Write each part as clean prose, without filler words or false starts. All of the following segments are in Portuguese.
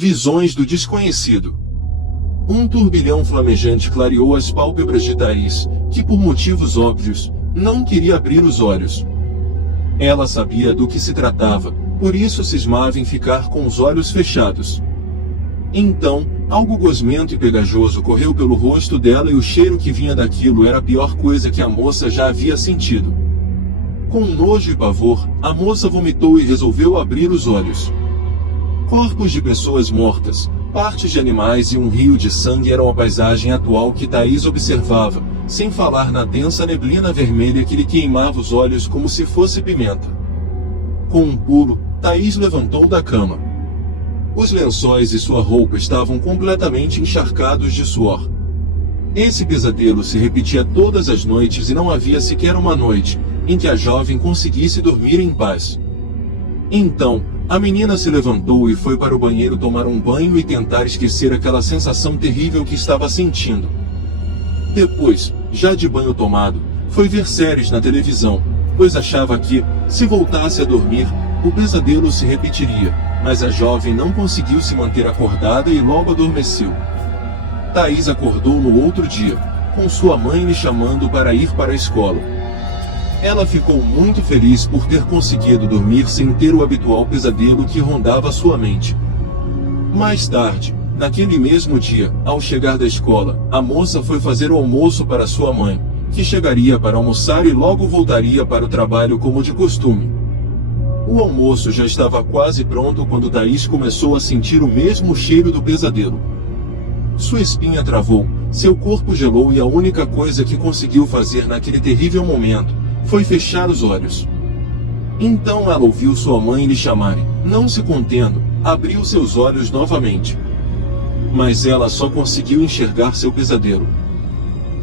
Visões do desconhecido. Um turbilhão flamejante clareou as pálpebras de Thaís, que por motivos óbvios, não queria abrir os olhos. Ela sabia do que se tratava, por isso cismava em ficar com os olhos fechados. Então, algo gosmento e pegajoso correu pelo rosto dela e o cheiro que vinha daquilo era a pior coisa que a moça já havia sentido. Com nojo e pavor, a moça vomitou e resolveu abrir os olhos. Corpos de pessoas mortas, partes de animais e um rio de sangue eram a paisagem atual que Thaís observava, sem falar na densa neblina vermelha que lhe queimava os olhos como se fosse pimenta. Com um pulo, Thaís levantou da cama. Os lençóis e sua roupa estavam completamente encharcados de suor. Esse pesadelo se repetia todas as noites e não havia sequer uma noite em que a jovem conseguisse dormir em paz. Então, a menina se levantou e foi para o banheiro tomar um banho e tentar esquecer aquela sensação terrível que estava sentindo. Depois, já de banho tomado, foi ver séries na televisão, pois achava que, se voltasse a dormir, o pesadelo se repetiria, mas a jovem não conseguiu se manter acordada e logo adormeceu. Thaís acordou no outro dia, com sua mãe lhe chamando para ir para a escola. Ela ficou muito feliz por ter conseguido dormir sem ter o habitual pesadelo que rondava sua mente. Mais tarde, naquele mesmo dia, ao chegar da escola, a moça foi fazer o almoço para sua mãe, que chegaria para almoçar e logo voltaria para o trabalho como de costume. O almoço já estava quase pronto quando Thaís começou a sentir o mesmo cheiro do pesadelo. Sua espinha travou, seu corpo gelou e a única coisa que conseguiu fazer naquele terrível momento foi fechar os olhos. Então ela ouviu sua mãe lhe chamarem. Não se contendo, abriu seus olhos novamente. Mas ela só conseguiu enxergar seu pesadelo.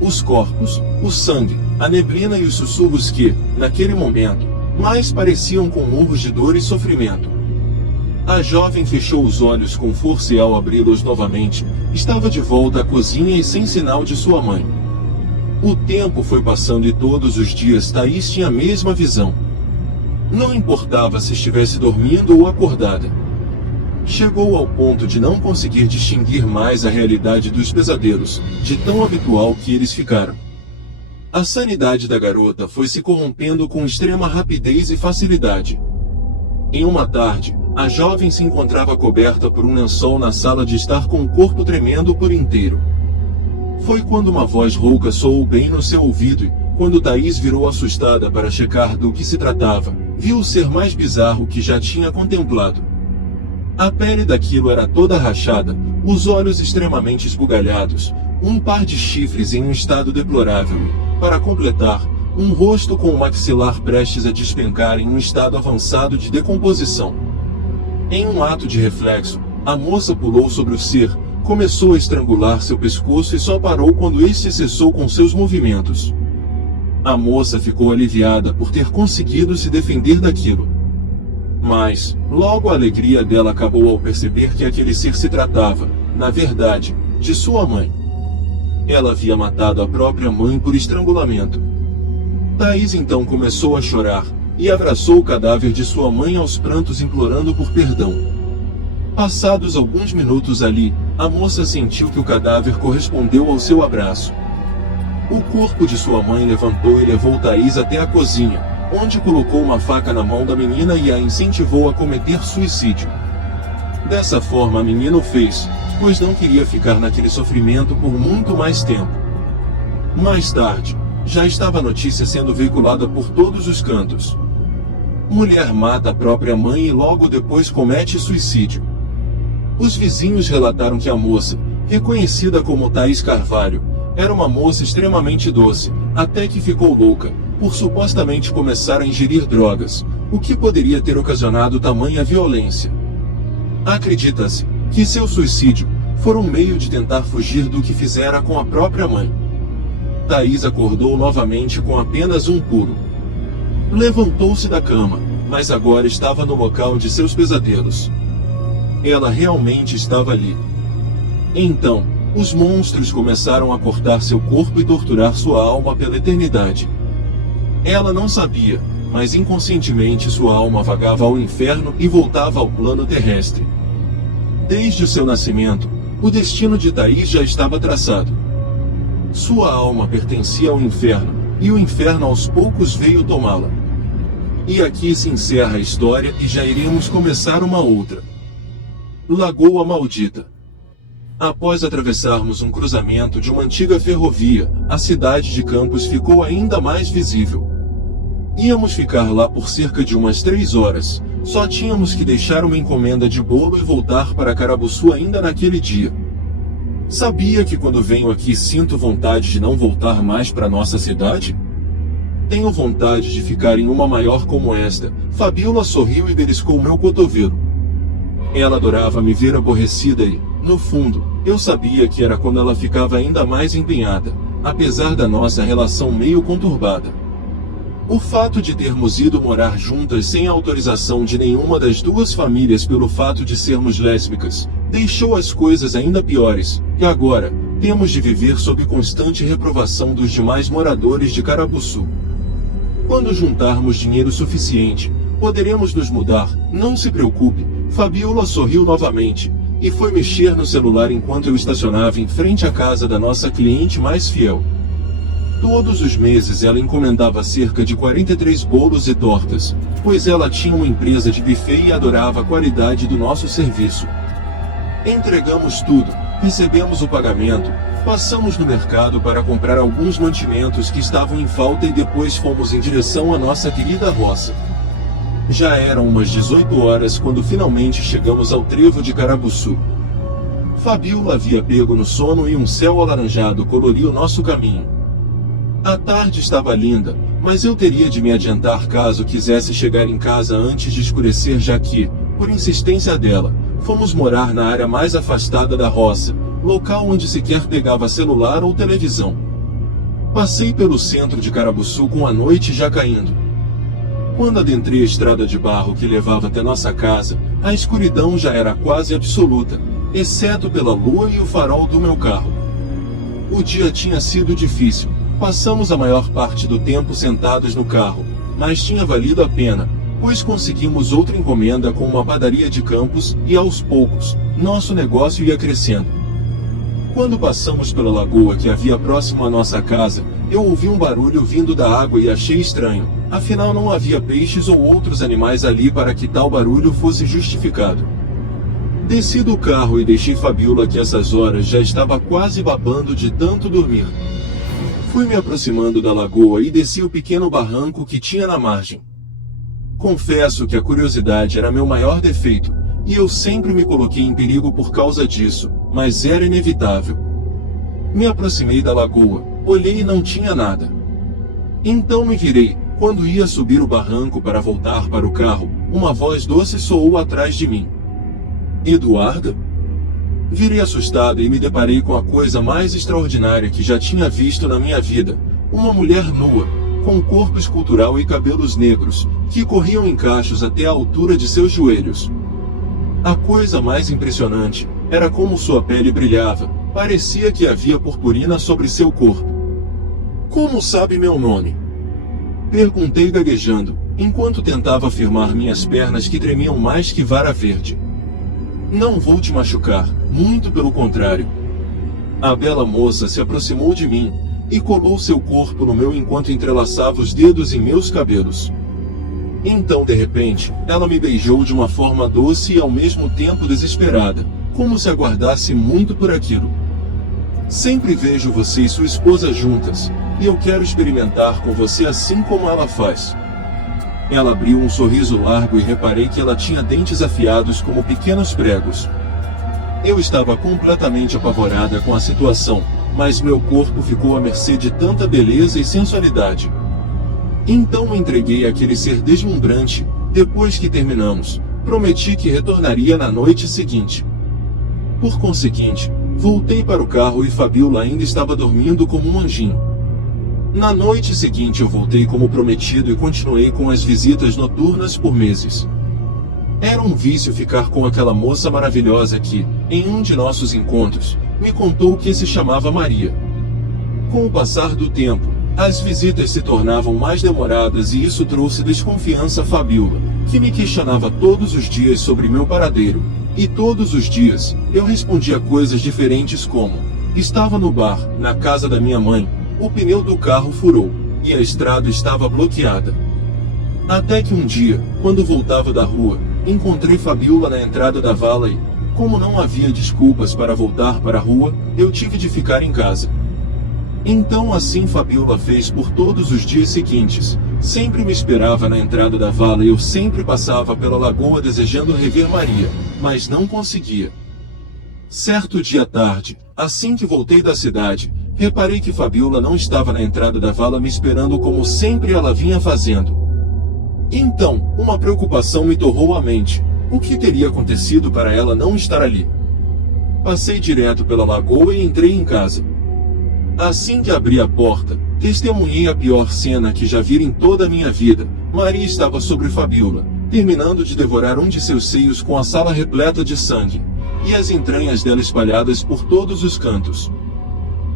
Os corpos, o sangue, a neblina e os sussurros que, naquele momento, mais pareciam com murros de dor e sofrimento. A jovem fechou os olhos com força e ao abri-los novamente, estava de volta à cozinha e sem sinal de sua mãe. O tempo foi passando e todos os dias Thaís tinha a mesma visão. Não importava se estivesse dormindo ou acordada. Chegou ao ponto de não conseguir distinguir mais a realidade dos pesadelos, de tão habitual que eles ficaram. A sanidade da garota foi se corrompendo com extrema rapidez e facilidade. Em uma tarde, a jovem se encontrava coberta por um lençol na sala de estar com o corpo tremendo por inteiro. Foi quando uma voz rouca soou bem no seu ouvido e, quando Thaís virou assustada para checar do que se tratava, viu o ser mais bizarro que já tinha contemplado. A pele daquilo era toda rachada, os olhos extremamente esbugalhados, um par de chifres em um estado deplorável e, para completar, um rosto com o maxilar prestes a despencar em um estado avançado de decomposição. Em um ato de reflexo, a moça pulou sobre o ser, começou a estrangular seu pescoço e só parou quando este cessou com seus movimentos. A moça ficou aliviada por ter conseguido se defender daquilo. Mas, logo a alegria dela acabou ao perceber que aquele ser se tratava, na verdade, de sua mãe. Ela havia matado a própria mãe por estrangulamento. Thaís então começou a chorar, e abraçou o cadáver de sua mãe aos prantos implorando por perdão. Passados alguns minutos ali, a moça sentiu que o cadáver correspondeu ao seu abraço. O corpo de sua mãe levantou e levou Thaís até a cozinha, onde colocou uma faca na mão da menina e a incentivou a cometer suicídio. Dessa forma a menina o fez, pois não queria ficar naquele sofrimento por muito mais tempo. Mais tarde, já estava a notícia sendo veiculada por todos os cantos. Mulher mata a própria mãe e logo depois comete suicídio. Os vizinhos relataram que a moça, reconhecida como Thaís Carvalho, era uma moça extremamente doce, até que ficou louca, por supostamente começar a ingerir drogas, o que poderia ter ocasionado tamanha violência. Acredita-se que seu suicídio foi um meio de tentar fugir do que fizera com a própria mãe. Thaís acordou novamente com apenas um pulo. Levantou-se da cama, mas agora estava no local de seus pesadelos. Ela realmente estava ali. Então, os monstros começaram a cortar seu corpo e torturar sua alma pela eternidade. Ela não sabia, mas inconscientemente sua alma vagava ao inferno e voltava ao plano terrestre. Desde o seu nascimento, o destino de Thaís já estava traçado. Sua alma pertencia ao inferno, e o inferno aos poucos veio tomá-la. E aqui se encerra a história e já iremos começar uma outra. Lagoa Maldita. Após atravessarmos um cruzamento de uma antiga ferrovia, a cidade de Campos ficou ainda mais visível. Íamos ficar lá por cerca de umas 3 horas, só tínhamos que deixar uma encomenda de bolo e voltar para Carabuçu ainda naquele dia. Sabia que quando venho aqui sinto vontade de não voltar mais para nossa cidade? Tenho vontade de ficar em uma maior como esta. Fabiola sorriu e beliscou meu cotovelo. Ela adorava me ver aborrecida e, no fundo, eu sabia que era quando ela ficava ainda mais empenhada, apesar da nossa relação meio conturbada. O fato de termos ido morar juntas sem autorização de nenhuma das duas famílias pelo fato de sermos lésbicas, deixou as coisas ainda piores, e agora, temos de viver sob constante reprovação dos demais moradores de Carabuçu. Quando juntarmos dinheiro suficiente, poderemos nos mudar, não se preocupe. Fabiola sorriu novamente, e foi mexer no celular enquanto eu estacionava em frente à casa da nossa cliente mais fiel. Todos os meses ela encomendava cerca de 43 bolos e tortas, pois ela tinha uma empresa de buffet e adorava a qualidade do nosso serviço. Entregamos tudo, recebemos o pagamento, passamos no mercado para comprar alguns mantimentos que estavam em falta e depois fomos em direção à nossa querida roça. Já eram umas 18 horas quando finalmente chegamos ao trevo de Carabuçu. Fabiola havia pego no sono e um céu alaranjado coloria o nosso caminho. A tarde estava linda, mas eu teria de me adiantar caso quisesse chegar em casa antes de escurecer, já que, por insistência dela, fomos morar na área mais afastada da roça, local onde sequer pegava celular ou televisão. Passei pelo centro de Carabuçu com a noite já caindo. Quando adentrei a estrada de barro que levava até nossa casa, a escuridão já era quase absoluta, exceto pela lua e o farol do meu carro. O dia tinha sido difícil. Passamos a maior parte do tempo sentados no carro, mas tinha valido a pena, pois conseguimos outra encomenda com uma padaria de Campos e aos poucos, nosso negócio ia crescendo. Quando passamos pela lagoa que havia próximo à nossa casa, eu ouvi um barulho vindo da água e achei estranho, afinal não havia peixes ou outros animais ali para que tal barulho fosse justificado. Desci do carro e deixei Fabiola que essas horas já estava quase babando de tanto dormir. Fui me aproximando da lagoa e desci o pequeno barranco que tinha na margem. Confesso que a curiosidade era meu maior defeito, e eu sempre me coloquei em perigo por causa disso, mas era inevitável. Me aproximei da lagoa, olhei e não tinha nada. Então me virei. Quando ia subir o barranco para voltar para o carro, uma voz doce soou atrás de mim. Eduarda? Virei assustado e me deparei com a coisa mais extraordinária que já tinha visto na minha vida, uma mulher nua, com corpo escultural e cabelos negros, que corriam em cachos até a altura de seus joelhos. A coisa mais impressionante era como sua pele brilhava, parecia que havia purpurina sobre seu corpo. Como sabe meu nome? Perguntei gaguejando, enquanto tentava firmar minhas pernas que tremiam mais que vara verde. Não vou te machucar, muito pelo contrário. A bela moça se aproximou de mim e colou seu corpo no meu enquanto entrelaçava os dedos em meus cabelos. Então, de repente, ela me beijou de uma forma doce e ao mesmo tempo desesperada, como se aguardasse muito por aquilo. Sempre vejo você e sua esposa juntas, e eu quero experimentar com você assim como ela faz. Ela abriu um sorriso largo e reparei que ela tinha dentes afiados como pequenos pregos. Eu estava completamente apavorada com a situação, mas meu corpo ficou à mercê de tanta beleza e sensualidade. Então me entreguei àquele ser deslumbrante. Depois que terminamos, prometi que retornaria na noite seguinte. Por conseguinte, voltei para o carro e Fabiola ainda estava dormindo como um anjinho. Na noite seguinte eu voltei como prometido e continuei com as visitas noturnas por meses. Era um vício ficar com aquela moça maravilhosa que, em um de nossos encontros, me contou que se chamava Maria. Com o passar do tempo, as visitas se tornavam mais demoradas e isso trouxe desconfiança a Fabiola, que me questionava todos os dias sobre meu paradeiro, E todos os dias, eu respondia coisas diferentes como: estava no bar, na casa da minha mãe, o pneu do carro furou, e a estrada estava bloqueada. Até que um dia, quando voltava da rua, encontrei Fabiola na entrada da vala e, como não havia desculpas para voltar para a rua, eu tive de ficar em casa. Então assim Fabiola fez por todos os dias seguintes. Sempre me esperava na entrada da vala e eu sempre passava pela lagoa desejando rever Maria, mas não conseguia. Certo dia à tarde, assim que voltei da cidade, reparei que Fabiola não estava na entrada da vala me esperando como sempre ela vinha fazendo. Então, uma preocupação me torrou a mente. O que teria acontecido para ela não estar ali? Passei direto pela lagoa e entrei em casa. Assim que abri a porta, testemunhei a pior cena que já vi em toda a minha vida. Maria estava sobre Fabiola, terminando de devorar um de seus seios com a sala repleta de sangue, e as entranhas dela espalhadas por todos os cantos.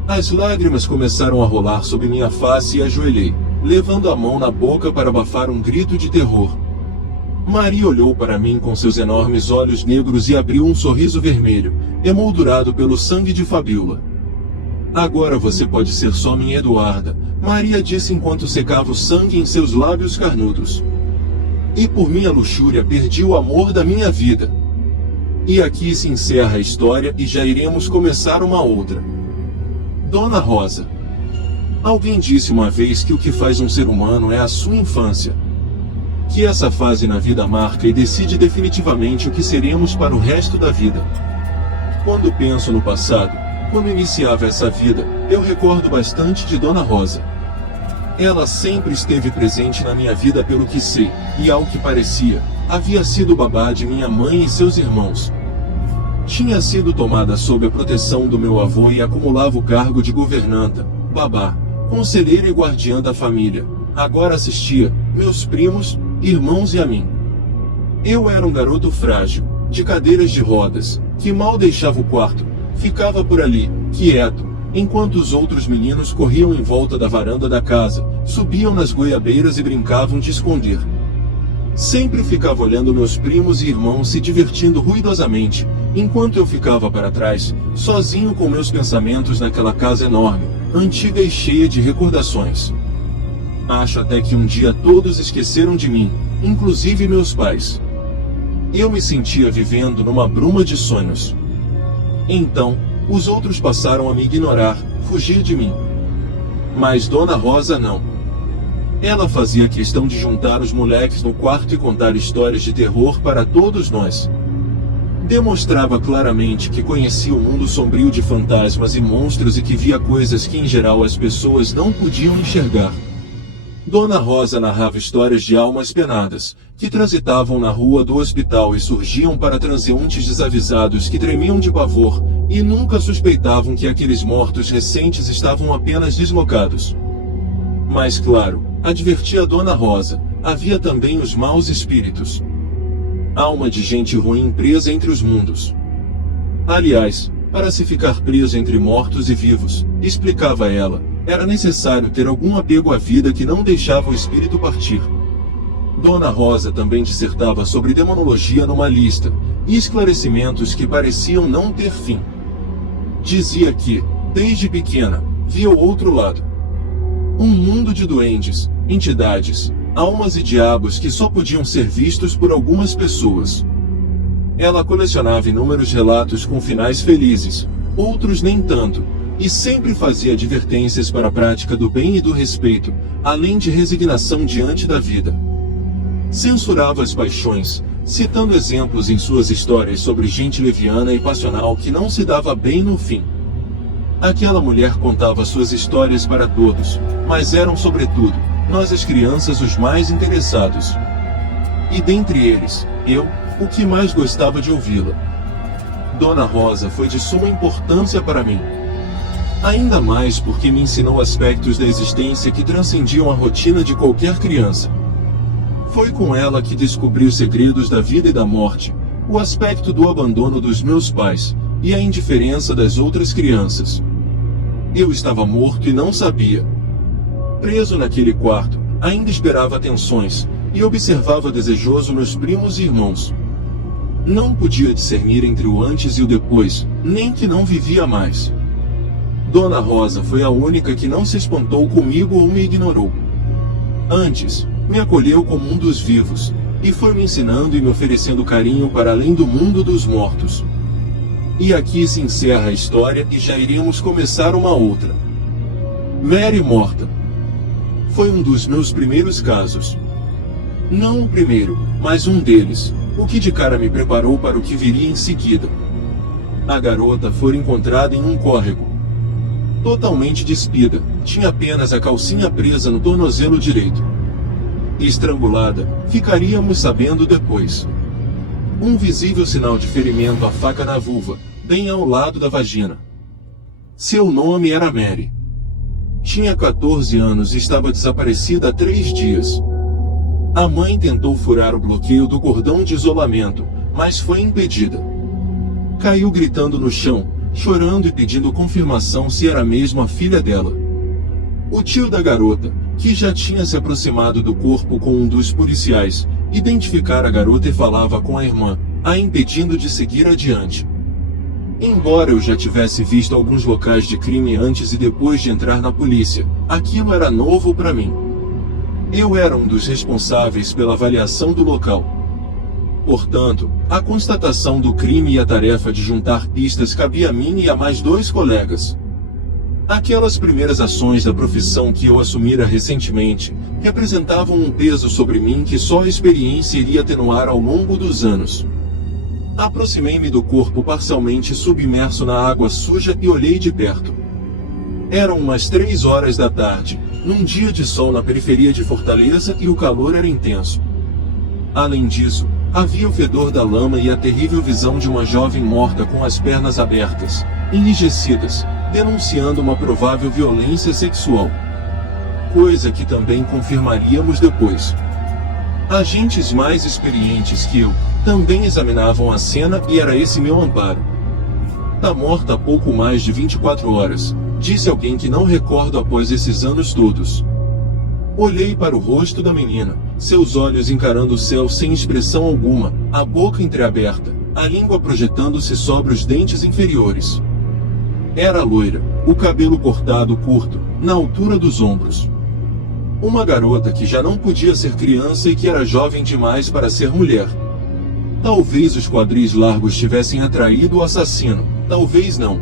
As lágrimas começaram a rolar sobre minha face e ajoelhei, levando a mão na boca para abafar um grito de terror. Maria olhou para mim com seus enormes olhos negros e abriu um sorriso vermelho, emoldurado pelo sangue de Fabiola. Agora você pode ser só minha Eduarda, Maria disse enquanto secava o sangue em seus lábios carnudos. E por minha luxúria perdi o amor da minha vida. E aqui se encerra a história e já iremos começar uma outra. Dona Rosa. Alguém disse uma vez que o que faz um ser humano é a sua infância. Que essa fase na vida marca e decide definitivamente o que seremos para o resto da vida. Quando penso no passado, quando iniciava essa vida, eu recordo bastante de Dona Rosa. Ela sempre esteve presente na minha vida pelo que sei, e ao que parecia, havia sido babá de minha mãe e seus irmãos. Tinha sido tomada sob a proteção do meu avô e acumulava o cargo de governanta, babá, conselheira e guardiã da família. Agora assistia, meus primos, irmãos e a mim. Eu era um garoto frágil, de cadeiras de rodas, que mal deixava o quarto, ficava por ali, quieto, enquanto os outros meninos corriam em volta da varanda da casa, subiam nas goiabeiras e brincavam de esconder. Sempre ficava olhando meus primos e irmãos se divertindo ruidosamente, enquanto eu ficava para trás, sozinho com meus pensamentos naquela casa enorme, antiga e cheia de recordações. Acho até que um dia todos esqueceram de mim, inclusive meus pais. Eu me sentia vivendo numa bruma de sonhos. Então, os outros passaram a me ignorar, fugir de mim. Mas Dona Rosa não. Ela fazia questão de juntar os moleques no quarto e contar histórias de terror para todos nós. Demonstrava claramente que conhecia o mundo sombrio de fantasmas e monstros e que via coisas que em geral as pessoas não podiam enxergar. Dona Rosa narrava histórias de almas penadas, que transitavam na rua do hospital e surgiam para transeuntes desavisados que tremiam de pavor, e nunca suspeitavam que aqueles mortos recentes estavam apenas deslocados. Mas claro, advertia Dona Rosa, havia também os maus espíritos. Alma de gente ruim presa entre os mundos. Aliás, para se ficar preso entre mortos e vivos, explicava ela, era necessário ter algum apego à vida que não deixava o espírito partir. Dona Rosa também dissertava sobre demonologia numa lista, e esclarecimentos que pareciam não ter fim. Dizia que, desde pequena, via o outro lado. Um mundo de duendes, entidades, almas e diabos que só podiam ser vistos por algumas pessoas. Ela colecionava inúmeros relatos com finais felizes, outros nem tanto, e sempre fazia advertências para a prática do bem e do respeito, além de resignação diante da vida. Censurava as paixões, citando exemplos em suas histórias sobre gente leviana e passional que não se dava bem no fim. Aquela mulher contava suas histórias para todos, mas eram sobretudo, nós as crianças os mais interessados. E dentre eles, eu, o que mais gostava de ouvi-la. Dona Rosa foi de suma importância para mim. Ainda mais porque me ensinou aspectos da existência que transcendiam a rotina de qualquer criança. Foi com ela que descobri os segredos da vida e da morte, o aspecto do abandono dos meus pais, e a indiferença das outras crianças. Eu estava morto e não sabia. Preso naquele quarto, ainda esperava atenções, e observava desejoso meus primos e irmãos. Não podia discernir entre o antes e o depois, nem que não vivia mais. Dona Rosa foi a única que não se espantou comigo ou me ignorou. Antes, me acolheu como um dos vivos, e foi me ensinando e me oferecendo carinho para além do mundo dos mortos. E aqui se encerra a história e já iremos começar uma outra. Mary morta. Foi um dos meus primeiros casos. Não o primeiro, mas um deles, o que de cara me preparou para o que viria em seguida. A garota foi encontrada em um córrego. Totalmente despida, tinha apenas a calcinha presa no tornozelo direito. Estrangulada, ficaríamos sabendo depois. Um visível sinal de ferimento à faca na vulva, bem ao lado da vagina. Seu nome era Mary. Tinha 14 anos e estava desaparecida há 3 dias. A mãe tentou furar o bloqueio do cordão de isolamento, mas foi impedida. Caiu gritando no chão, chorando e pedindo confirmação se era mesmo a filha dela. O tio da garota, que já tinha se aproximado do corpo com um dos policiais, identificara a garota e falava com a irmã, a impedindo de seguir adiante. Embora eu já tivesse visto alguns locais de crime antes e depois de entrar na polícia, aquilo era novo para mim. Eu era um dos responsáveis pela avaliação do local. Portanto, a constatação do crime e a tarefa de juntar pistas cabia a mim e a mais 2 colegas. Aquelas primeiras ações da profissão que eu assumira recentemente representavam um peso sobre mim que só a experiência iria atenuar ao longo dos anos. Aproximei-me do corpo parcialmente submerso na água suja e olhei de perto. Eram umas 3 horas da tarde, num dia de sol na periferia de Fortaleza e o calor era intenso. Além disso, havia o fedor da lama e a terrível visão de uma jovem morta com as pernas abertas, enrijecidas, denunciando uma provável violência sexual. Coisa que também confirmaríamos depois. Agentes mais experientes que eu também examinavam a cena e era esse meu amparo. Tá morta há pouco mais de 24 horas, disse alguém que não recordo após esses anos todos. Olhei para o rosto da menina, seus olhos encarando o céu sem expressão alguma, a boca entreaberta, a língua projetando-se sobre os dentes inferiores. Era loira, o cabelo cortado curto, na altura dos ombros. Uma garota que já não podia ser criança e que era jovem demais para ser mulher. Talvez os quadris largos tivessem atraído o assassino, talvez não.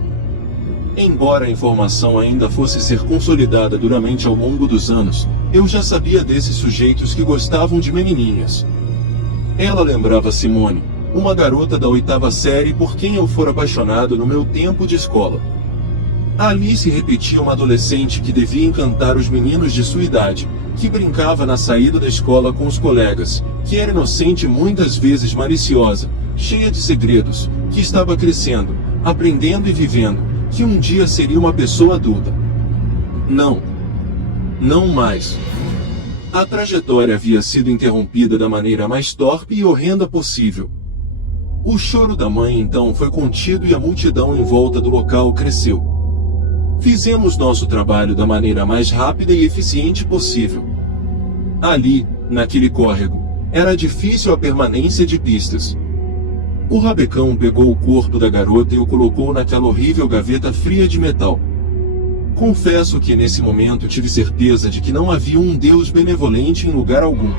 Embora a informação ainda fosse ser consolidada duramente ao longo dos anos, eu já sabia desses sujeitos que gostavam de menininhas. Ela lembrava Simone, uma garota da 8ª série por quem eu fora apaixonado no meu tempo de escola. Ali se repetia uma adolescente que devia encantar os meninos de sua idade, que brincava na saída da escola com os colegas, que era inocente e muitas vezes maliciosa, cheia de segredos, que estava crescendo, aprendendo e vivendo, que um dia seria uma pessoa adulta. Não. Não mais. A trajetória havia sido interrompida da maneira mais torpe e horrenda possível. O choro da mãe então foi contido e a multidão em volta do local cresceu. Fizemos nosso trabalho da maneira mais rápida e eficiente possível. Ali, naquele córrego, era difícil a permanência de pistas. O rabecão pegou o corpo da garota e o colocou naquela horrível gaveta fria de metal. Confesso que nesse momento tive certeza de que não havia um Deus benevolente em lugar algum.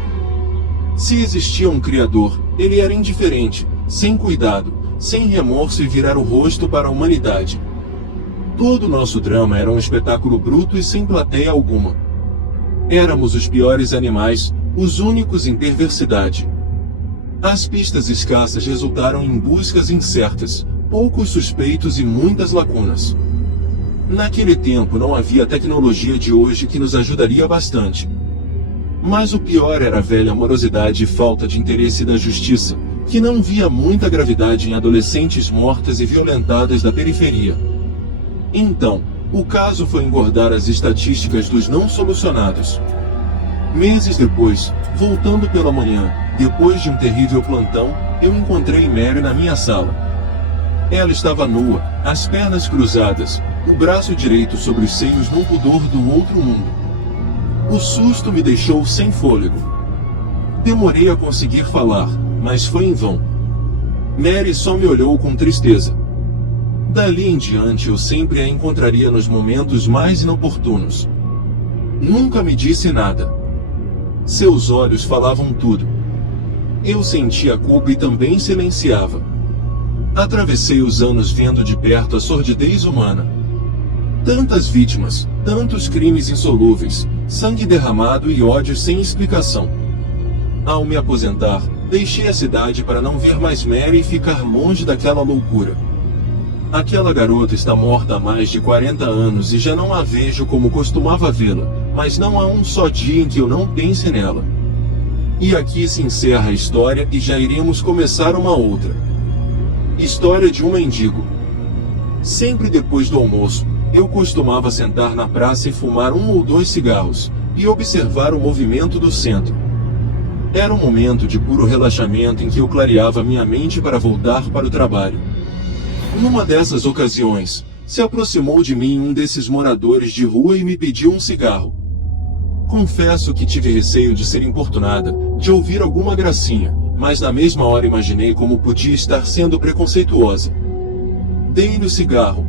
Se existia um Criador, ele era indiferente, sem cuidado, sem remorso e virar o rosto para a humanidade. Todo o nosso drama era um espetáculo bruto e sem plateia alguma. Éramos os piores animais, os únicos em perversidade. As pistas escassas resultaram em buscas incertas, poucos suspeitos e muitas lacunas. Naquele tempo não havia a tecnologia de hoje que nos ajudaria bastante. Mas o pior era a velha morosidade e falta de interesse da justiça, que não via muita gravidade em adolescentes mortas e violentadas da periferia. Então, o caso foi engordar as estatísticas dos não solucionados. Meses depois, voltando pela manhã, depois de um terrível plantão, eu encontrei Mary na minha sala. Ela estava nua, as pernas cruzadas, o braço direito sobre os seios num pudor do outro mundo. O susto me deixou sem fôlego. Demorei a conseguir falar, mas foi em vão. Mary só me olhou com tristeza. Dali em diante eu sempre a encontraria nos momentos mais inoportunos. Nunca me disse nada. Seus olhos falavam tudo. Eu sentia culpa e também silenciava. Atravessei os anos vendo de perto a sordidez humana. Tantas vítimas, tantos crimes insolúveis, sangue derramado e ódios sem explicação. Ao me aposentar, deixei a cidade para não ver mais Mary e ficar longe daquela loucura. Aquela garota está morta há mais de 40 anos e já não a vejo como costumava vê-la, mas não há um só dia em que eu não pense nela. E aqui se encerra a história e já iremos começar uma outra. História de um mendigo. Sempre depois do almoço, eu costumava sentar na praça e fumar 1 ou 2 cigarros, e observar o movimento do centro. Era um momento de puro relaxamento em que eu clareava minha mente para voltar para o trabalho. Numa dessas ocasiões, se aproximou de mim um desses moradores de rua e me pediu um cigarro. Confesso que tive receio de ser importunada, de ouvir alguma gracinha, mas na mesma hora imaginei como podia estar sendo preconceituosa. Dei-lhe o cigarro.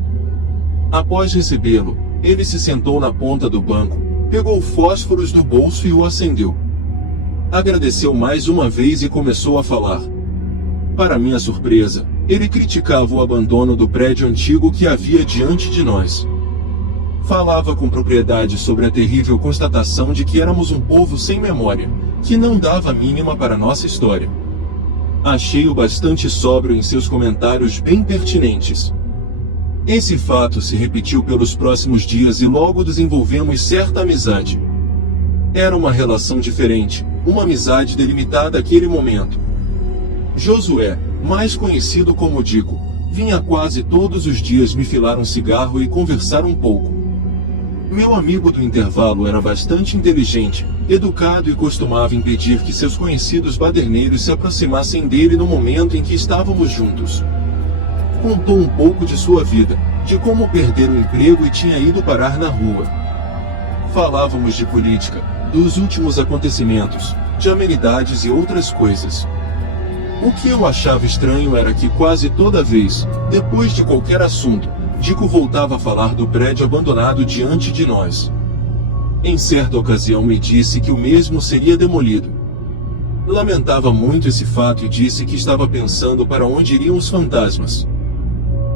Após recebê-lo, ele se sentou na ponta do banco, pegou fósforos do bolso e o acendeu. Agradeceu mais uma vez e começou a falar. Para minha surpresa, ele criticava o abandono do prédio antigo que havia diante de nós. Falava com propriedade sobre a terrível constatação de que éramos um povo sem memória, que não dava mínima para nossa história. Achei-o bastante sóbrio em seus comentários bem pertinentes. Esse fato se repetiu pelos próximos dias e logo desenvolvemos certa amizade. Era uma relação diferente, uma amizade delimitada àquele momento. Josué, mais conhecido como Dico, vinha quase todos os dias me filar um cigarro e conversar um pouco. Meu amigo do intervalo era bastante inteligente, educado e costumava impedir que seus conhecidos baderneiros se aproximassem dele no momento em que estávamos juntos. Contou um pouco de sua vida, de como perder o emprego e tinha ido parar na rua. Falávamos de política, dos últimos acontecimentos, de amenidades e outras coisas. O que eu achava estranho era que quase toda vez, depois de qualquer assunto, Dico voltava a falar do prédio abandonado diante de nós. Em certa ocasião me disse que o mesmo seria demolido. Lamentava muito esse fato e disse que estava pensando para onde iriam os fantasmas.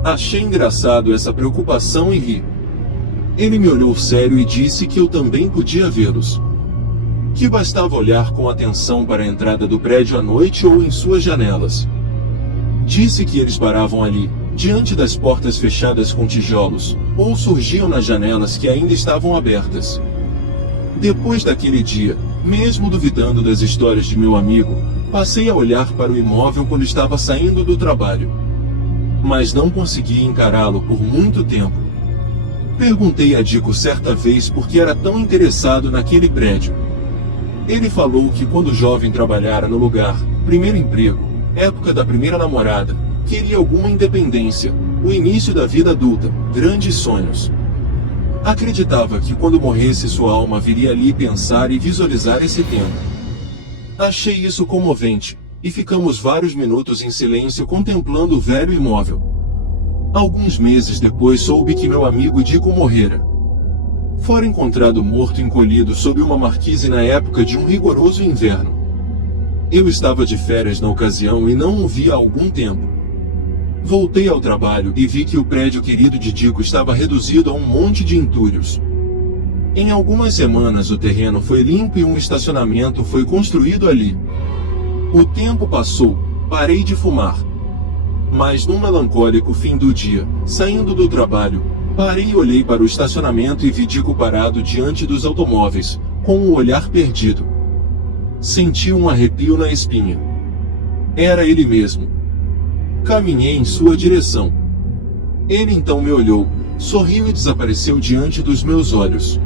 Achei engraçado essa preocupação e ri. Ele me olhou sério e disse que eu também podia vê-los. Que bastava olhar com atenção para a entrada do prédio à noite ou em suas janelas. Disse que eles paravam ali, diante das portas fechadas com tijolos, ou surgiam nas janelas que ainda estavam abertas. Depois daquele dia, mesmo duvidando das histórias de meu amigo, passei a olhar para o imóvel quando estava saindo do trabalho. Mas não consegui encará-lo por muito tempo. Perguntei a Dico certa vez por que era tão interessado naquele prédio. Ele falou que quando jovem trabalhara no lugar, primeiro emprego, época da primeira namorada, queria alguma independência, o início da vida adulta, grandes sonhos. Acreditava que quando morresse sua alma viria ali pensar e visualizar esse tempo. Achei isso comovente, e ficamos vários minutos em silêncio contemplando o velho imóvel. Alguns meses depois soube que meu amigo Dico morrera. Fora encontrado morto encolhido sob uma marquise na época de um rigoroso inverno. Eu estava de férias na ocasião e não o via há algum tempo. Voltei ao trabalho e vi que o prédio querido de Dico estava reduzido a um monte de entulhos. Em algumas semanas o terreno foi limpo e um estacionamento foi construído ali. O tempo passou, parei de fumar. Mas num melancólico fim do dia, saindo do trabalho, parei e olhei para o estacionamento e vi Dico parado diante dos automóveis, com o olhar perdido. Senti um arrepio na espinha. Era ele mesmo. Caminhei em sua direção. Ele então me olhou, sorriu e desapareceu diante dos meus olhos.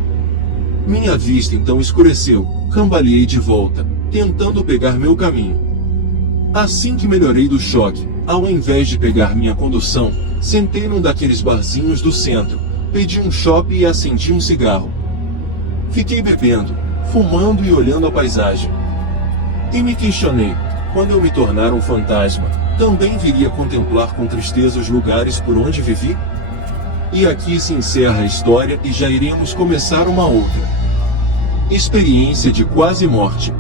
Minha vista então escureceu, cambaleei de volta, tentando pegar meu caminho. Assim que melhorei do choque, ao invés de pegar minha condução, sentei num daqueles barzinhos do centro, pedi um chopp e acendi um cigarro. Fiquei bebendo, fumando e olhando a paisagem. E me questionei, quando eu me tornar um fantasma, também viria contemplar com tristeza os lugares por onde vivi? E aqui se encerra a história e já iremos começar uma outra. Experiência de quase morte.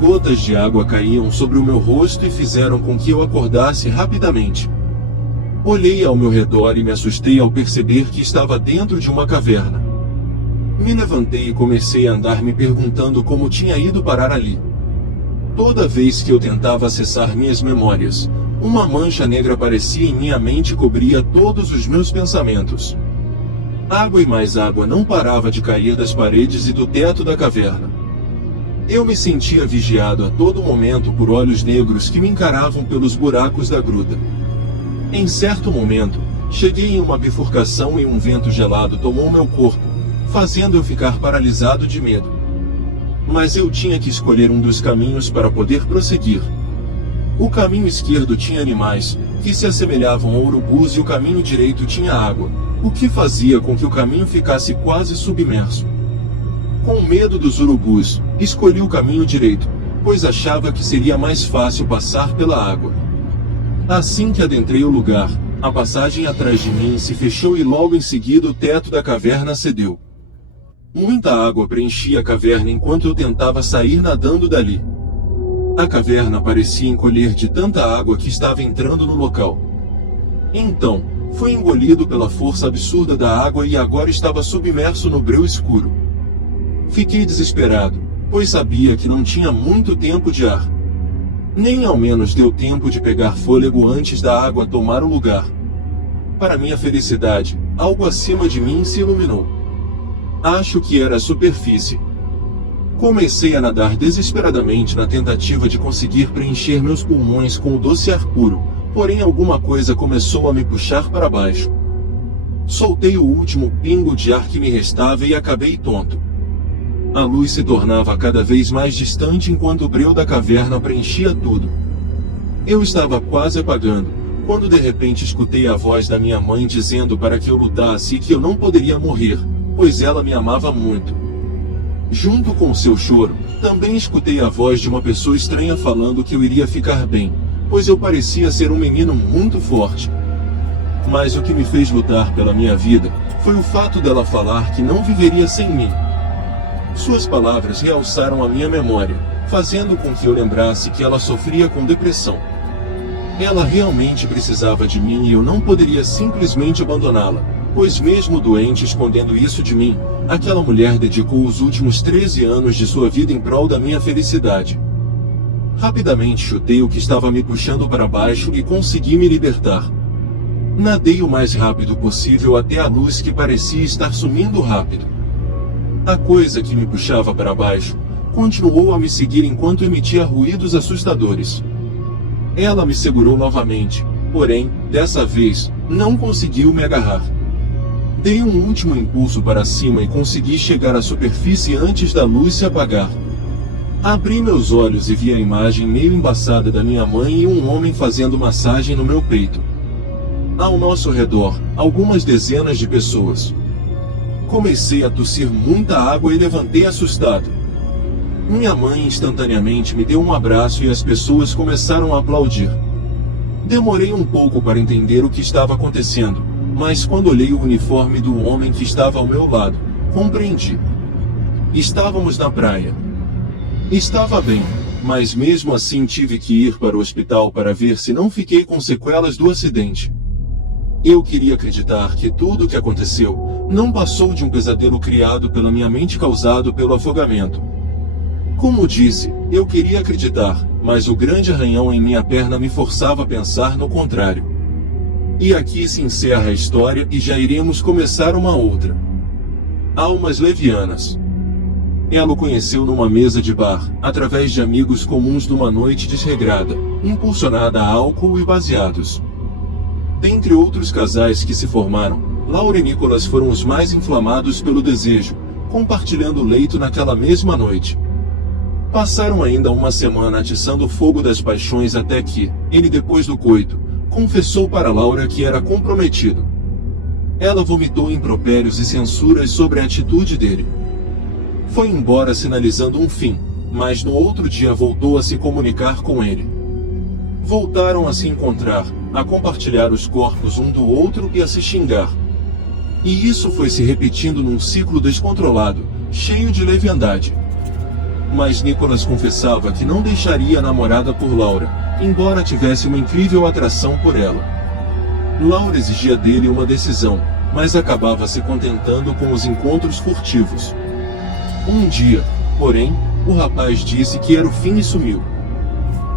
Gotas de água caíam sobre o meu rosto e fizeram com que eu acordasse rapidamente. Olhei ao meu redor e me assustei ao perceber que estava dentro de uma caverna. Me levantei e comecei a andar me perguntando como tinha ido parar ali. Toda vez que eu tentava acessar minhas memórias, uma mancha negra aparecia em minha mente e cobria todos os meus pensamentos. Água e mais água não parava de cair das paredes e do teto da caverna. Eu me sentia vigiado a todo momento por olhos negros que me encaravam pelos buracos da gruta. Em certo momento, cheguei em uma bifurcação e um vento gelado tomou meu corpo, fazendo eu ficar paralisado de medo. Mas eu tinha que escolher um dos caminhos para poder prosseguir. O caminho esquerdo tinha animais, que se assemelhavam a urubus, e o caminho direito tinha água, o que fazia com que o caminho ficasse quase submerso. Com medo dos urubus, escolhi o caminho direito, pois achava que seria mais fácil passar pela água. Assim que adentrei o lugar, a passagem atrás de mim se fechou e logo em seguida o teto da caverna cedeu. Muita água preenchia a caverna enquanto eu tentava sair nadando dali. A caverna parecia encolher de tanta água que estava entrando no local. Então, fui engolido pela força absurda da água e agora estava submerso no breu escuro. Fiquei desesperado, pois sabia que não tinha muito tempo de ar. Nem ao menos deu tempo de pegar fôlego antes da água tomar o lugar. Para minha felicidade, algo acima de mim se iluminou. Acho que era a superfície. Comecei a nadar desesperadamente na tentativa de conseguir preencher meus pulmões com o doce ar puro, porém alguma coisa começou a me puxar para baixo. Soltei o último pingo de ar que me restava e acabei tonto. A luz se tornava cada vez mais distante enquanto o breu da caverna preenchia tudo. Eu estava quase apagando, quando de repente escutei a voz da minha mãe dizendo para que eu lutasse e que eu não poderia morrer, pois ela me amava muito. Junto com o seu choro, também escutei a voz de uma pessoa estranha falando que eu iria ficar bem, pois eu parecia ser um menino muito forte. Mas o que me fez lutar pela minha vida foi o fato dela falar que não viveria sem mim. Suas palavras realçaram a minha memória, fazendo com que eu lembrasse que ela sofria com depressão. Ela realmente precisava de mim e eu não poderia simplesmente abandoná-la, pois mesmo doente escondendo isso de mim, aquela mulher dedicou os últimos 13 anos de sua vida em prol da minha felicidade. Rapidamente chutei o que estava me puxando para baixo e consegui me libertar. Nadei o mais rápido possível até a luz que parecia estar sumindo rápido. A coisa que me puxava para baixo continuou a me seguir enquanto emitia ruídos assustadores. Ela me segurou novamente, porém, dessa vez, não conseguiu me agarrar. Dei um último impulso para cima e consegui chegar à superfície antes da luz se apagar. Abri meus olhos e vi a imagem meio embaçada da minha mãe e um homem fazendo massagem no meu peito. Ao nosso redor, algumas dezenas de pessoas. Comecei a tossir muita água e levantei assustado. Minha mãe instantaneamente me deu um abraço e as pessoas começaram a aplaudir. Demorei um pouco para entender o que estava acontecendo, mas quando olhei o uniforme do homem que estava ao meu lado, compreendi. Estávamos na praia. Estava bem, mas mesmo assim tive que ir para o hospital para ver se não fiquei com sequelas do acidente. Eu queria acreditar que tudo o que aconteceu não passou de um pesadelo criado pela minha mente causado pelo afogamento. Como disse, eu queria acreditar, mas o grande arranhão em minha perna me forçava a pensar no contrário. E aqui se encerra a história e já iremos começar uma outra. Almas levianas. Ela o conheceu numa mesa de bar, através de amigos comuns numa noite desregrada, impulsionada a álcool e baseados. Dentre outros casais que se formaram, Laura e Nicholas foram os mais inflamados pelo desejo, compartilhando o leito naquela mesma noite. Passaram ainda uma semana atiçando o fogo das paixões até que, ele depois do coito, confessou para Laura que era comprometido. Ela vomitou impropérios e censuras sobre a atitude dele. Foi embora sinalizando um fim, mas no outro dia voltou a se comunicar com ele. Voltaram a se encontrar, a compartilhar os corpos um do outro e a se xingar. E isso foi se repetindo num ciclo descontrolado, cheio de leviandade. Mas Nicholas confessava que não deixaria a namorada por Laura, embora tivesse uma incrível atração por ela. Laura exigia dele uma decisão, mas acabava se contentando com os encontros furtivos. Um dia, porém, o rapaz disse que era o fim e sumiu.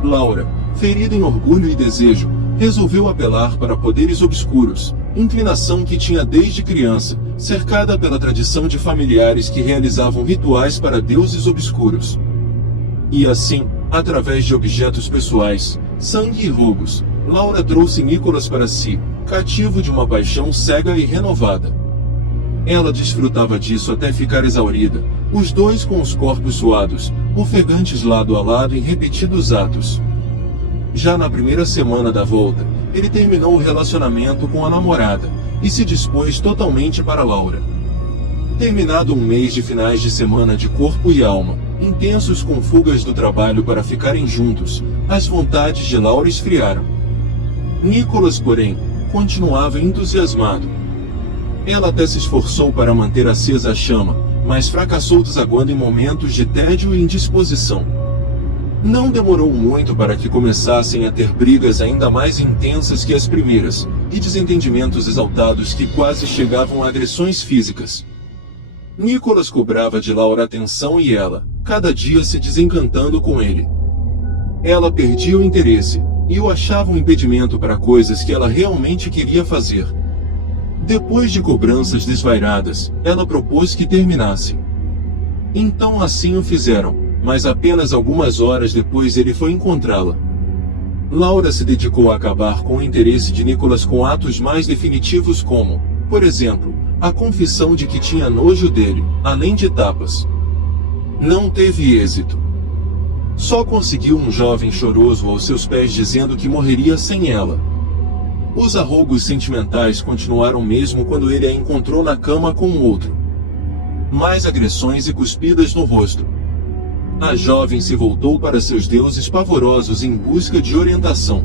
Laura, ferida em orgulho e desejo, resolveu apelar para poderes obscuros, inclinação que tinha desde criança, cercada pela tradição de familiares que realizavam rituais para deuses obscuros. E assim, através de objetos pessoais, sangue e roubos, Laura trouxe Nicholas para si, cativo de uma paixão cega e renovada. Ela desfrutava disso até ficar exaurida, os dois com os corpos suados, ofegantes lado a lado em repetidos atos. Já na primeira semana da volta, ele terminou o relacionamento com a namorada e se dispôs totalmente para Laura. Terminado um mês de finais de semana de corpo e alma, intensos com fugas do trabalho para ficarem juntos, as vontades de Laura esfriaram. Nicholas, porém, continuava entusiasmado. Ela até se esforçou para manter acesa a chama, mas fracassou desaguando em momentos de tédio e indisposição. Não demorou muito para que começassem a ter brigas ainda mais intensas que as primeiras, e desentendimentos exaltados que quase chegavam a agressões físicas. Nicholas cobrava de Laura atenção e ela, cada dia se desencantando com ele. Ela perdia o interesse, e o achava um impedimento para coisas que ela realmente queria fazer. Depois de cobranças desvairadas, ela propôs que terminassem. Então assim o fizeram, mas apenas algumas horas depois ele foi encontrá-la. Laura se dedicou a acabar com o interesse de Nicholas com atos mais definitivos como, por exemplo, a confissão de que tinha nojo dele, além de tapas. Não teve êxito. Só conseguiu um jovem choroso aos seus pés dizendo que morreria sem ela. Os arrogos sentimentais continuaram mesmo quando ele a encontrou na cama com um outro. Mais agressões e cuspidas no rosto. A jovem se voltou para seus deuses pavorosos em busca de orientação.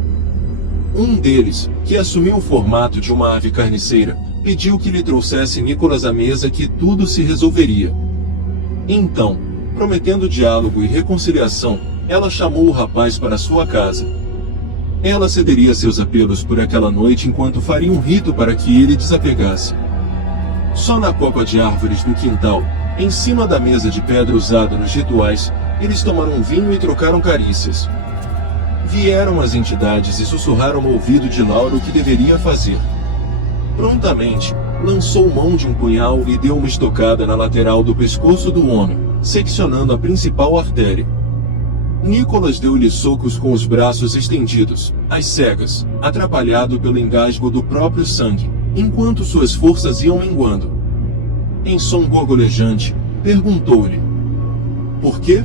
Um deles, que assumiu o formato de uma ave carniceira, pediu que lhe trouxesse Nicholas à mesa que tudo se resolveria. Então, prometendo diálogo e reconciliação, ela chamou o rapaz para sua casa. Ela cederia seus apelos por aquela noite enquanto faria um rito para que ele desapegasse. Só na copa de árvores do quintal, em cima da mesa de pedra usada nos rituais, eles tomaram vinho e trocaram carícias. Vieram as entidades e sussurraram ao ouvido de Laura o que deveria fazer. Prontamente, lançou mão de um punhal e deu uma estocada na lateral do pescoço do homem, seccionando a principal artéria. Nicholas deu-lhe socos com os braços estendidos, às cegas, atrapalhado pelo engasgo do próprio sangue, enquanto suas forças iam minguando. Em som gorgolejante, perguntou-lhe: "Por quê?"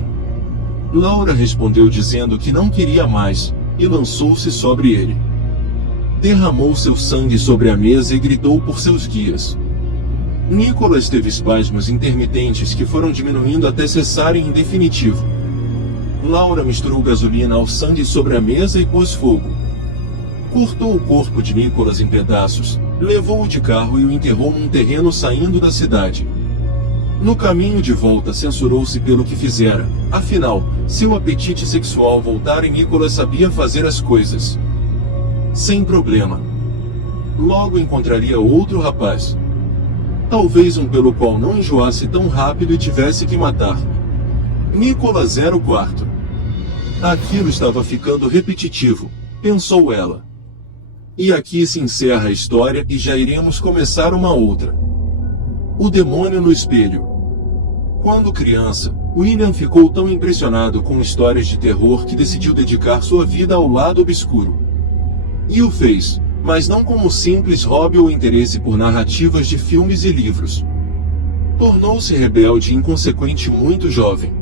Laura respondeu dizendo que não queria mais, e lançou-se sobre ele. Derramou seu sangue sobre a mesa e gritou por seus guias. Nicholas teve espasmos intermitentes que foram diminuindo até cessarem em definitivo. Laura misturou gasolina ao sangue sobre a mesa e pôs fogo. Cortou o corpo de Nicholas em pedaços, levou-o de carro e o enterrou num terreno saindo da cidade. No caminho de volta censurou-se pelo que fizera, afinal, seu apetite sexual voltara e Nicholas sabia fazer as coisas. Sem problema. Logo encontraria outro rapaz. Talvez um pelo qual não enjoasse tão rápido e tivesse que matar. Nicholas era o quarto. Aquilo estava ficando repetitivo, pensou ela. E aqui se encerra a história e já iremos começar uma outra. O demônio no espelho. Quando criança, William ficou tão impressionado com histórias de terror que decidiu dedicar sua vida ao lado obscuro. E o fez, mas não como simples hobby ou interesse por narrativas de filmes e livros. Tornou-se rebelde e inconsequente muito jovem.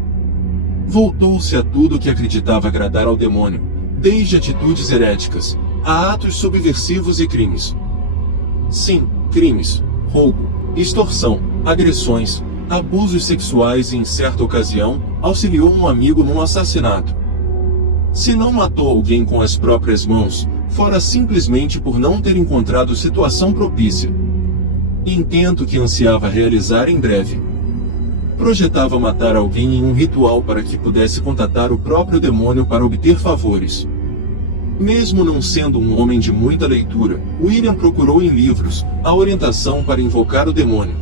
Voltou-se a tudo que acreditava agradar ao demônio, desde atitudes heréticas, a atos subversivos e crimes. Sim, crimes, roubo, extorsão, agressões, abusos sexuais e em certa ocasião, auxiliou um amigo num assassinato. Se não matou alguém com as próprias mãos, fora simplesmente por não ter encontrado situação propícia. Intento que ansiava realizar em breve. Projetava matar alguém em um ritual para que pudesse contatar o próprio demônio para obter favores. Mesmo não sendo um homem de muita leitura, William procurou em livros a orientação para invocar o demônio.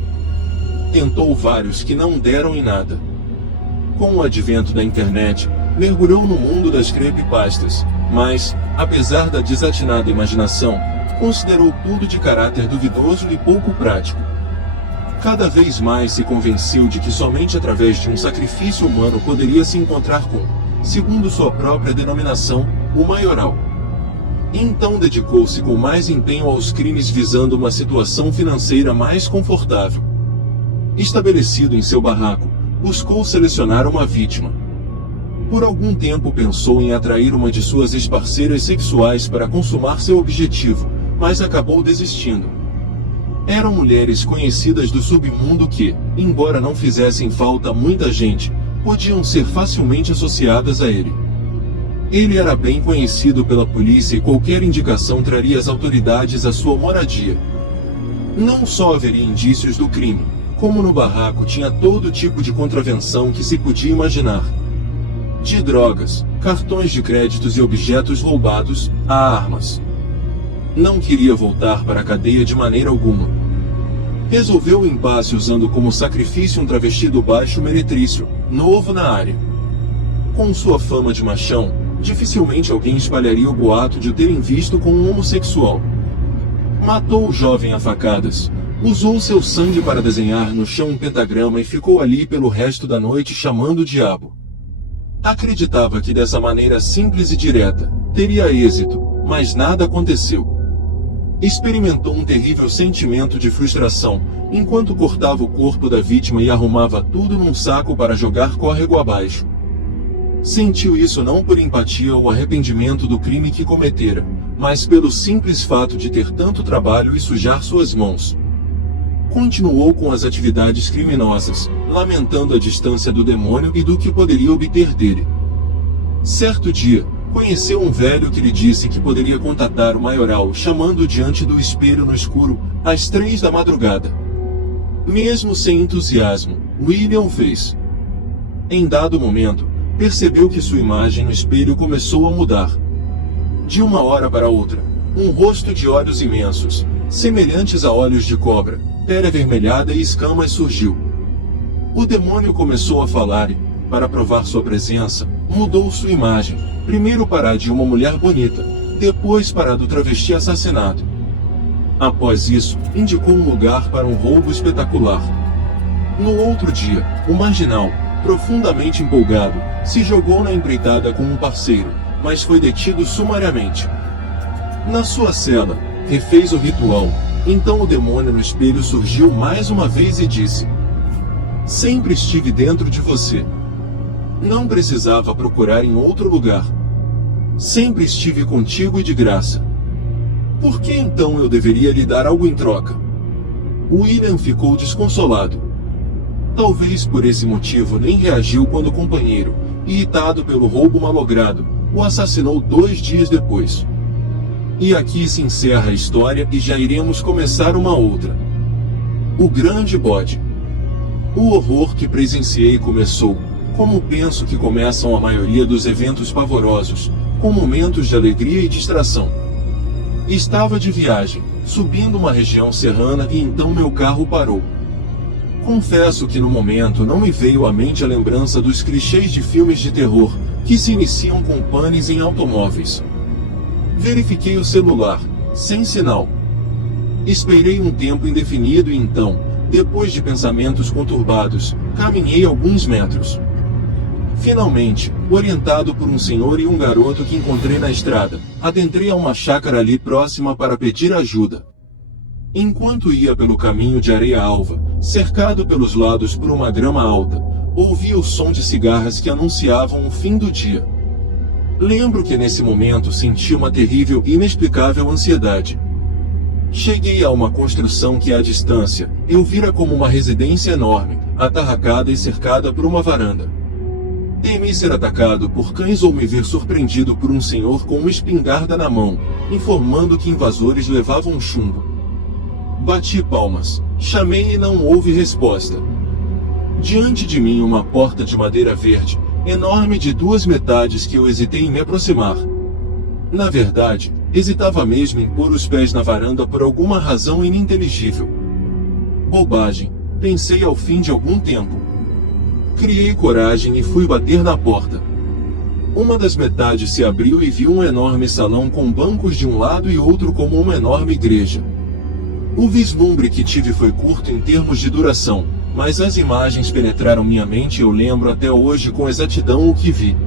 Tentou vários que não deram em nada. Com o advento da internet, mergulhou no mundo das creepypastas, mas, apesar da desatinada imaginação, considerou tudo de caráter duvidoso e pouco prático. Cada vez mais se convenceu de que somente através de um sacrifício humano poderia se encontrar com, segundo sua própria denominação, o maioral. Então dedicou-se com mais empenho aos crimes visando uma situação financeira mais confortável. Estabelecido em seu barraco, buscou selecionar uma vítima. Por algum tempo pensou em atrair uma de suas ex-parceiras sexuais para consumar seu objetivo, mas acabou desistindo. Eram mulheres conhecidas do submundo que, embora não fizessem falta a muita gente, podiam ser facilmente associadas a ele. Ele era bem conhecido pela polícia e qualquer indicação traria às autoridades a sua moradia. Não só haveria indícios do crime, como no barraco tinha todo tipo de contravenção que se podia imaginar. De drogas, cartões de créditos e objetos roubados, a armas. Não queria voltar para a cadeia de maneira alguma. Resolveu o impasse usando como sacrifício um travesti do Baixo Meretrício, novo na área. Com sua fama de machão, dificilmente alguém espalharia o boato de o terem visto com um homossexual. Matou o jovem a facadas, usou seu sangue para desenhar no chão um pentagrama e ficou ali pelo resto da noite chamando o diabo. Acreditava que dessa maneira simples e direta, teria êxito, mas nada aconteceu. Experimentou um terrível sentimento de frustração, enquanto cortava o corpo da vítima e arrumava tudo num saco para jogar córrego abaixo. Sentiu isso não por empatia ou arrependimento do crime que cometera, mas pelo simples fato de ter tanto trabalho e sujar suas mãos. Continuou com as atividades criminosas, lamentando a distância do demônio e do que poderia obter dele. Certo dia, conheceu um velho que lhe disse que poderia contatar o maioral chamando-o diante do espelho no escuro, às 3 da madrugada. Mesmo sem entusiasmo, William o fez. Em dado momento, percebeu que sua imagem no espelho começou a mudar. De uma hora para outra, um rosto de olhos imensos, semelhantes a olhos de cobra, pele avermelhada e escamas surgiu. O demônio começou a falar e, para provar sua presença, mudou sua imagem, primeiro para a de uma mulher bonita, depois para a do travesti assassinado. Após isso, indicou um lugar para um roubo espetacular. No outro dia, o marginal, profundamente empolgado, se jogou na empreitada com um parceiro, mas foi detido sumariamente. Na sua cela, refez o ritual, então o demônio no espelho surgiu mais uma vez e disse: "Sempre estive dentro de você. Não precisava procurar em outro lugar. Sempre estive contigo e de graça. Por que então eu deveria lhe dar algo em troca?" William ficou desconsolado. Talvez por esse motivo nem reagiu quando o companheiro, irritado pelo roubo malogrado, o assassinou 2 dias depois. E aqui se encerra a história e já iremos começar uma outra. O Grande Bode. O horror que presenciei começou, como penso que começam a maioria dos eventos pavorosos, com momentos de alegria e distração. Estava de viagem, subindo uma região serrana e então meu carro parou. Confesso que no momento não me veio à mente a lembrança dos clichês de filmes de terror, que se iniciam com panes em automóveis. Verifiquei o celular, sem sinal. Esperei um tempo indefinido e então, depois de pensamentos conturbados, caminhei alguns metros. Finalmente, orientado por um senhor e um garoto que encontrei na estrada, adentrei a uma chácara ali próxima para pedir ajuda. Enquanto ia pelo caminho de areia alva, cercado pelos lados por uma grama alta, ouvi o som de cigarras que anunciavam o fim do dia. Lembro que nesse momento senti uma terrível e inexplicável ansiedade. Cheguei a uma construção que à distância, eu vira como uma residência enorme, atarracada e cercada por uma varanda. Temi ser atacado por cães ou me ver surpreendido por um senhor com uma espingarda na mão, informando que invasores levavam chumbo. Bati palmas, chamei e não houve resposta. Diante de mim uma porta de madeira verde, enorme de duas metades que eu hesitei em me aproximar. Na verdade, hesitava mesmo em pôr os pés na varanda por alguma razão ininteligível. Bobagem, pensei ao fim de algum tempo. Criei coragem e fui bater na porta. Uma das metades se abriu e vi um enorme salão com bancos de um lado e outro como uma enorme igreja. O vislumbre que tive foi curto em termos de duração, mas as imagens penetraram minha mente e eu lembro até hoje com exatidão o que vi.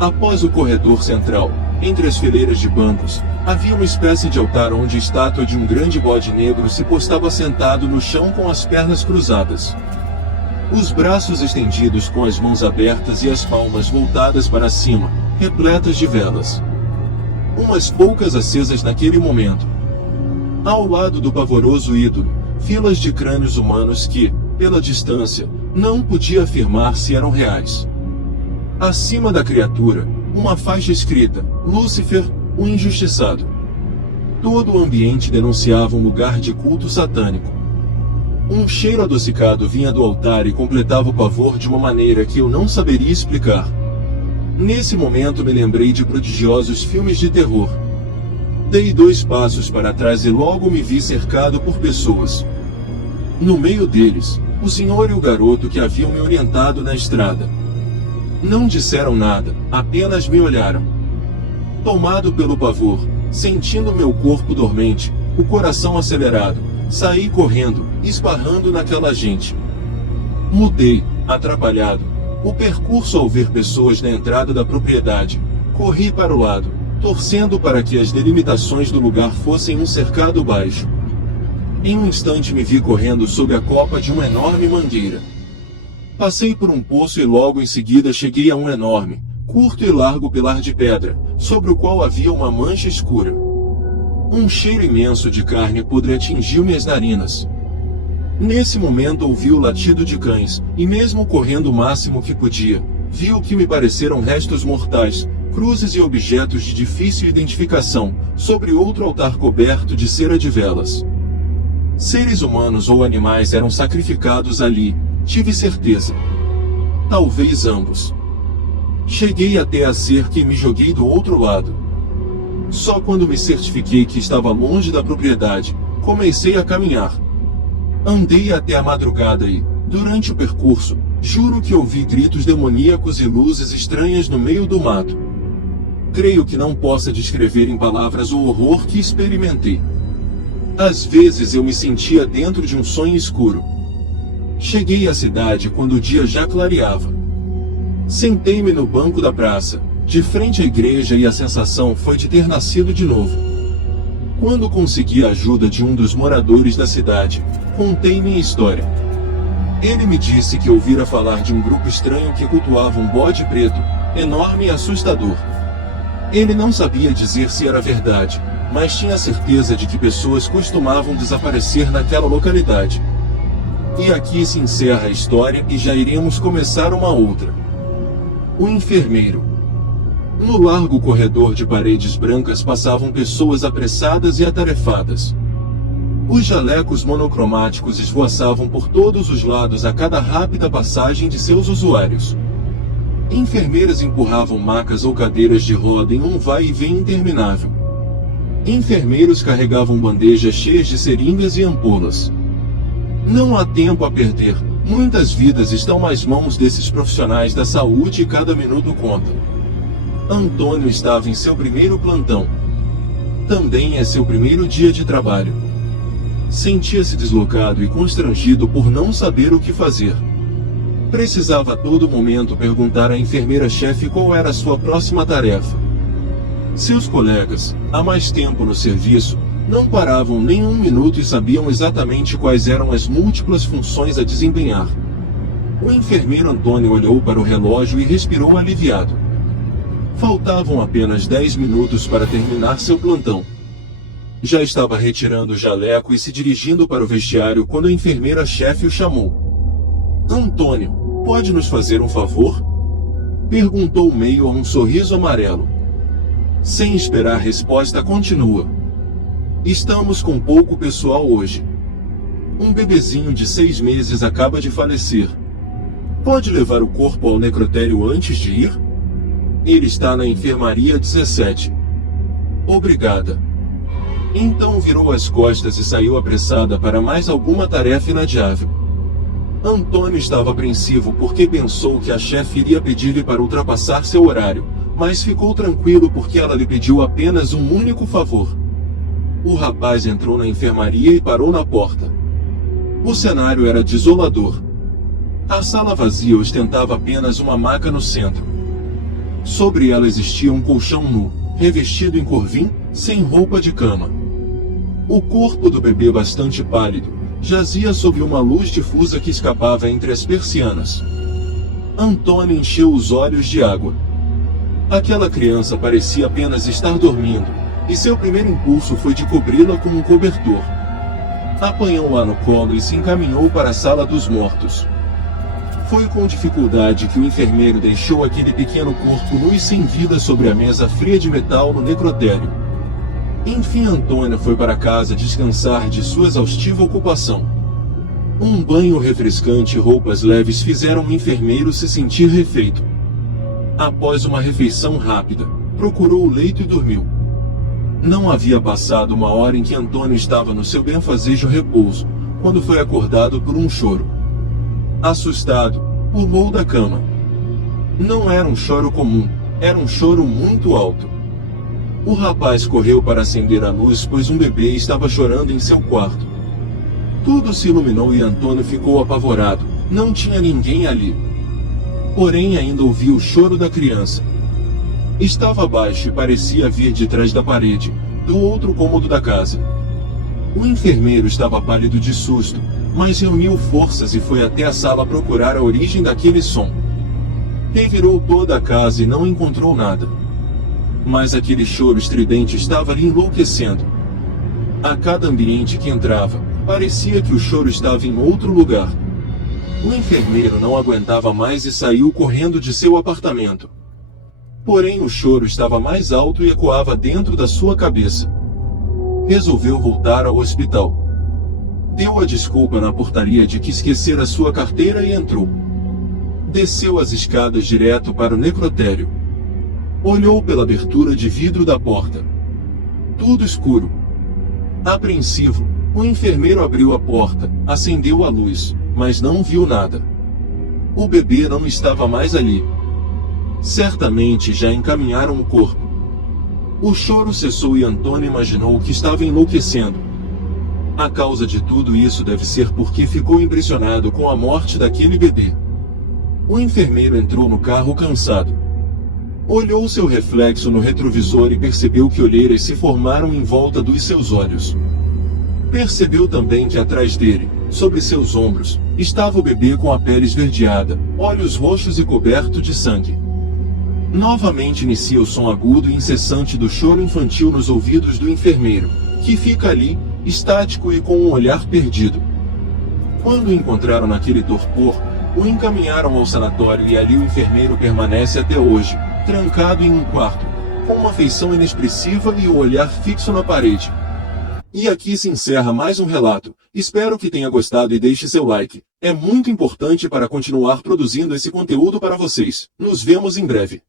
Após o corredor central, entre as fileiras de bancos, havia uma espécie de altar onde a estátua de um grande bode negro se postava sentado no chão com as pernas cruzadas. Os braços estendidos com as mãos abertas e as palmas voltadas para cima, repletas de velas. Umas poucas acesas naquele momento. Ao lado do pavoroso ídolo, filas de crânios humanos que, pela distância, não podia afirmar se eram reais. Acima da criatura, uma faixa escrita, Lúcifer, o injustiçado. Todo o ambiente denunciava um lugar de culto satânico. Um cheiro adocicado vinha do altar e completava o pavor de uma maneira que eu não saberia explicar. Nesse momento me lembrei de prodigiosos filmes de terror. Dei 2 passos para trás e logo me vi cercado por pessoas. No meio deles, o senhor e o garoto que haviam me orientado na estrada. Não disseram nada, apenas me olharam. Tomado pelo pavor, sentindo meu corpo dormente, o coração acelerado, saí correndo, esbarrando naquela gente. Mudei, atrapalhado, o percurso ao ver pessoas na entrada da propriedade. Corri para o lado, torcendo para que as delimitações do lugar fossem um cercado baixo. Em um instante me vi correndo sob a copa de uma enorme mangueira. Passei por um poço e logo em seguida cheguei a um enorme, curto e largo pilar de pedra, sobre o qual havia uma mancha escura. Um cheiro imenso de carne podre atingiu minhas narinas. Nesse momento ouvi o latido de cães, e mesmo correndo o máximo que podia, vi o que me pareceram restos mortais, cruzes e objetos de difícil identificação, sobre outro altar coberto de cera de velas. Seres humanos ou animais eram sacrificados ali, tive certeza. Talvez ambos. Cheguei até a cerca e me joguei do outro lado. Só quando me certifiquei que estava longe da propriedade, comecei a caminhar. Andei até a madrugada e, durante o percurso, juro que ouvi gritos demoníacos e luzes estranhas no meio do mato. Creio que não possa descrever em palavras o horror que experimentei. Às vezes eu me sentia dentro de um sonho escuro. Cheguei à cidade quando o dia já clareava. Sentei-me no banco da praça, de frente à igreja, e a sensação foi de ter nascido de novo. Quando consegui a ajuda de um dos moradores da cidade, contei minha história. Ele me disse que ouvira falar de um grupo estranho que cultuava um bode preto, enorme e assustador. Ele não sabia dizer se era verdade, mas tinha certeza de que pessoas costumavam desaparecer naquela localidade. E aqui se encerra a história e já iremos começar uma outra. O enfermeiro. No largo corredor de paredes brancas passavam pessoas apressadas e atarefadas. Os jalecos monocromáticos esvoaçavam por todos os lados a cada rápida passagem de seus usuários. Enfermeiras empurravam macas ou cadeiras de roda em um vai e vem interminável. Enfermeiros carregavam bandejas cheias de seringas e ampolas. Não há tempo a perder, muitas vidas estão nas mãos desses profissionais da saúde e cada minuto conta. Antônio estava em seu primeiro plantão. Também é seu primeiro dia de trabalho. Sentia-se deslocado e constrangido por não saber o que fazer. Precisava a todo momento perguntar à enfermeira-chefe qual era a sua próxima tarefa. Seus colegas, há mais tempo no serviço, não paravam nem um minuto e sabiam exatamente quais eram as múltiplas funções a desempenhar. O enfermeiro Antônio olhou para o relógio e respirou aliviado. Faltavam apenas 10 minutos para terminar seu plantão. Já estava retirando o jaleco e se dirigindo para o vestiário quando a enfermeira-chefe o chamou. Antônio, pode nos fazer um favor? Perguntou meio a um sorriso amarelo. Sem esperar resposta, continua. Estamos com pouco pessoal hoje. Um bebezinho de 6 meses acaba de falecer. Pode levar o corpo ao necrotério antes de ir? Ele está na enfermaria 17. Obrigada. Então virou as costas e saiu apressada para mais alguma tarefa inadiável. Antônio estava apreensivo porque pensou que a chefe iria pedir-lhe para ultrapassar seu horário, mas ficou tranquilo porque ela lhe pediu apenas um único favor. O rapaz entrou na enfermaria e parou na porta. O cenário era desolador. A sala vazia ostentava apenas uma maca no centro. Sobre ela existia um colchão nu, revestido em corvim, sem roupa de cama. O corpo do bebê, bastante pálido, jazia sob uma luz difusa que escapava entre as persianas. Antônio encheu os olhos de água. Aquela criança parecia apenas estar dormindo, e seu primeiro impulso foi de cobri-la com um cobertor. Apanhou-a no colo e se encaminhou para a sala dos mortos. Foi com dificuldade que o enfermeiro deixou aquele pequeno corpo nu e sem vida sobre a mesa fria de metal no necrotério. Enfim, Antônia foi para casa descansar de sua exaustiva ocupação. Um banho refrescante e roupas leves fizeram o enfermeiro se sentir refeito. Após uma refeição rápida, procurou o leito e dormiu. Não havia passado uma hora em que Antônio estava no seu benfazejo repouso, quando foi acordado por um choro. Assustado, pulou da cama. Não era um choro comum, era um choro muito alto. O rapaz correu para acender a luz, pois um bebê estava chorando em seu quarto. Tudo se iluminou e Antônio ficou apavorado. Não tinha ninguém ali. Porém, ainda ouvia o choro da criança. Estava baixo e parecia vir de trás da parede, do outro cômodo da casa. O enfermeiro estava pálido de susto, mas reuniu forças e foi até a sala procurar a origem daquele som. Revirou toda a casa e não encontrou nada. Mas aquele choro estridente estava lhe enlouquecendo. A cada ambiente que entrava, parecia que o choro estava em outro lugar. O enfermeiro não aguentava mais e saiu correndo de seu apartamento. Porém, o choro estava mais alto e ecoava dentro da sua cabeça. Resolveu voltar ao hospital. Deu a desculpa na portaria de que esquecera sua carteira e entrou. Desceu as escadas direto para o necrotério. Olhou pela abertura de vidro da porta. Tudo escuro. Apreensivo, o enfermeiro abriu a porta, acendeu a luz, mas não viu nada. O bebê não estava mais ali. Certamente já encaminharam o corpo. O choro cessou e Antônio imaginou que estava enlouquecendo. A causa de tudo isso deve ser porque ficou impressionado com a morte daquele bebê. O enfermeiro entrou no carro cansado. Olhou seu reflexo no retrovisor e percebeu que olheiras se formaram em volta dos seus olhos. Percebeu também que atrás dele, sobre seus ombros, estava o bebê com a pele esverdeada, olhos roxos e coberto de sangue. Novamente inicia o som agudo e incessante do choro infantil nos ouvidos do enfermeiro, que fica ali, estático e com um olhar perdido. Quando o encontraram naquele torpor, o encaminharam ao sanatório e ali o enfermeiro permanece até hoje, trancado em um quarto, com uma feição inexpressiva e o olhar fixo na parede. E aqui se encerra mais um relato. Espero que tenha gostado e deixe seu like. É muito importante para continuar produzindo esse conteúdo para vocês. Nos vemos em breve.